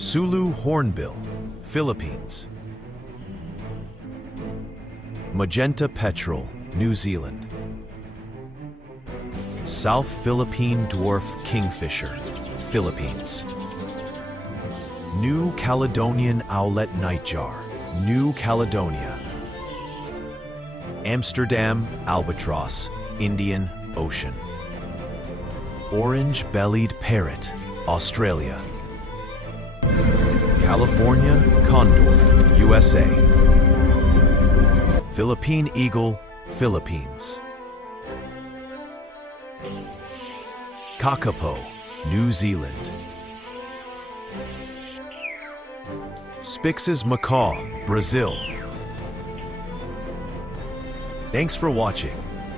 Sulu hornbill, Philippines. Magenta petrel, New Zealand. South Philippine dwarf kingfisher, Philippines. New Caledonian owlet nightjar, New Caledonia. Amsterdam albatross, Indian Ocean. Orange-bellied parrot, Australia. California condor, USA. Philippine eagle, Philippines. Kakapo, New Zealand. Spix's macaw, Brazil. Thanks for watching.